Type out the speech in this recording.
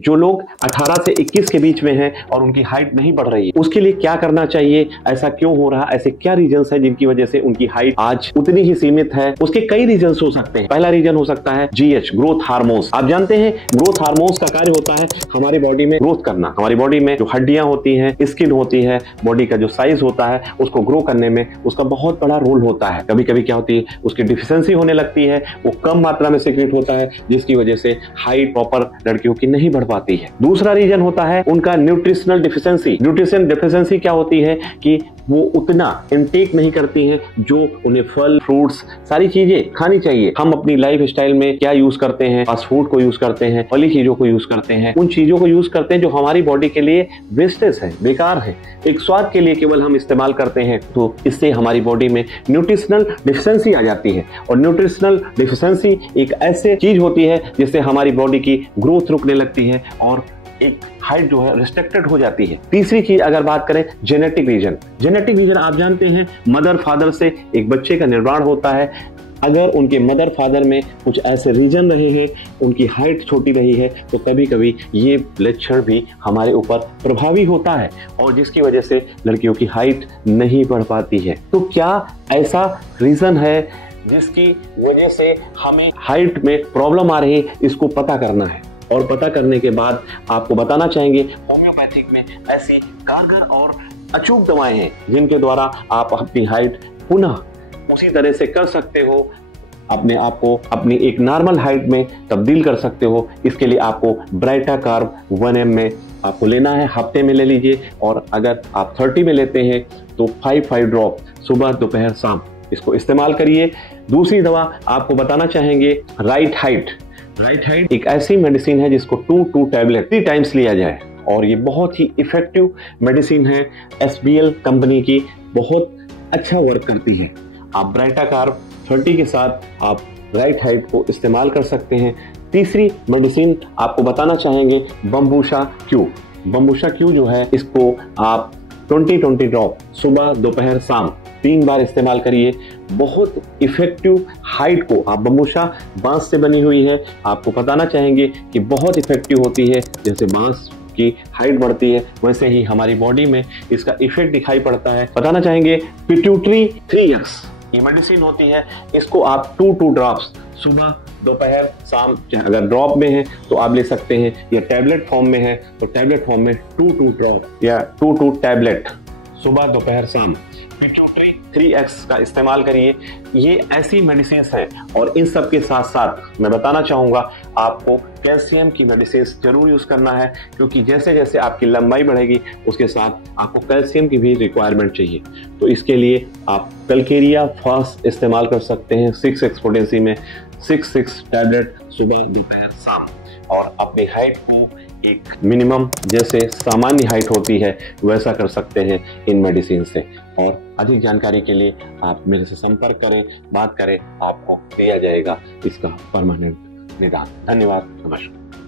जो लोग 18 से 21 के बीच में हैं और उनकी हाइट नहीं बढ़ रही है, उसके लिए क्या करना चाहिए, ऐसा क्यों हो रहा है, ऐसे क्या रीजंस हैं जिनकी वजह से उनकी हाइट आज उतनी ही सीमित है। उसके कई रीजंस हो सकते हैं। पहला रीजन हो सकता है जीएच, ग्रोथ हार्मोन्स। आप जानते हैं ग्रोथ हार्मोन्स का कार्य होता है हमारी बॉडी में ग्रोथ करना। हमारी बॉडी में जो हड्डियां होती हैं, स्किन होती है, बॉडी का जो साइज होता है, उसको ग्रो करने में उसका बहुत बड़ा रोल होता है। कभी कभी क्या होती है, उसकी डिफिशियंसी होने लगती है, वो कम मात्रा में सीक्रेट होता है, जिसकी वजह से हाइट प्रॉपर लड़कियों की नहीं बढ़ पाती है। दूसरा रीजन होता है उनका न्यूट्रिशनल डिफिशियंसी। न्यूट्रिशन डिफिशियंसी क्या होती है कि वो उतना इनटेक नहीं करती हैं जो उन्हें फल, फ्रूट्स, सारी चीजें खानी चाहिए। हम अपनी लाइफ स्टाइल में क्या यूज करते हैं, फास्ट फूड को यूज करते हैं, फली चीजों को यूज करते हैं, उन चीजों को यूज करते हैं जो हमारी बॉडी के लिए वेस्टेज है, बेकार है, एक स्वाद के लिए केवल हम इस्तेमाल करते हैं। तो इससे हमारी बॉडी में न्यूट्रिशनल डिफिशियंसी आ जाती है। और न्यूट्रिशनल डिफिशियंसी एक ऐसी चीज होती है जिससे हमारी बॉडी की ग्रोथ रुकने लगती है और एक हाइट जो है रिस्ट्रिक्टेड हो जाती है। तीसरी चीज अगर बात करें जेनेटिक रीजन। जेनेटिक रीजन आप जानते हैं मदर फादर से एक बच्चे का निर्माण होता है। अगर उनके मदर फादर में कुछ ऐसे रीजन रहे हैं, उनकी हाइट छोटी रही है, तो कभी कभी ये लक्षण भी हमारे ऊपर प्रभावी होता है और जिसकी वजह से लड़कियों की हाइट नहीं बढ़ पाती है। तो क्या ऐसा रीजन है जिसकी वजह से हमें हाइट में प्रॉब्लम आ रही है? इसको पता करना है और पता करने के बाद आपको बताना चाहेंगे होम्योपैथिक में ऐसी कारगर और अचूक दवाएं हैं जिनके द्वारा आप अपनी हाइट पुनः उसी तरह से कर सकते हो, अपने आप को अपनी एक नॉर्मल हाइट में तब्दील कर सकते हो। इसके लिए आपको ब्राइटा कार्ब 1 में आपको लेना है, हफ्ते में ले लीजिए। और अगर आप 30 में लेते हैं तो 5 ड्रॉप सुबह, दोपहर, शाम इसको इस्तेमाल करिए। दूसरी दवा आपको बताना चाहेंगे राइट हाइट। राइट हाइट एक ऐसी मेडिसिन है जिसको 2 टैबलेट 3 टाइम्स लिया जाए और ये बहुत ही इफेक्टिव मेडिसिन है। SBL कंपनी की बहुत अच्छा वर्क करती है। आप ब्राइटा कार्ब 30 के साथ आप राइट हाइट को इस्तेमाल कर सकते हैं। तीसरी मेडिसिन आपको बताना चाहेंगे बम्बूशा क्यू। बम्बूशा क्यू जो है इसको आप 20 ड्रॉप सुबह, दोपहर, शाम 3 बार इस्तेमाल करिए। बहुत इफेक्टिव हाइट को आप बम्बूशा बांस से बनी हुई है, आपको बताना चाहेंगे कि बहुत इफेक्टिव होती है। जैसे बांस की हाइट बढ़ती है वैसे ही हमारी बॉडी में इसका इफेक्ट दिखाई पड़ता है। बताना चाहेंगे पिट्यूटरी 3X ये मेडिसिन होती है। इसको आप 2 ड्रॉप्स सुबह, दोपहर, शाम, अगर ड्रॉप में है तो आप ले सकते हैं, या टैबलेट फॉर्म में है तो टैबलेट फॉर्म में 2 ड्रॉप या 2 टैबलेट सुबह, दोपहर, शाम पिट्यूटरी 3X का इस्तेमाल करिए। ये ऐसी मेडिसिन है। और इन सब के साथ साथ मैं बताना चाहूंगा आपको कैल्शियम की मेडिसिन जरूर यूज करना है, क्योंकि जैसे जैसे आपकी लंबाई बढ़ेगी उसके साथ आपको कैल्शियम की भी रिक्वायरमेंट चाहिए। तो इसके लिए आप कलकेरिया फास्ट इस्तेमाल कर सकते हैं 6x पोटेंसी में 6 टैबलेट सुबह, दोपहर, शाम। और अपनी हाइट को एक मिनिमम जैसे सामान्य हाइट होती है वैसा कर सकते हैं इन मेडिसिन से। और अधिक जानकारी के लिए आप मेरे से संपर्क करें, बात करें, आपको दिया जाएगा इसका परमानेंट निदान। धन्यवाद, नमस्कार।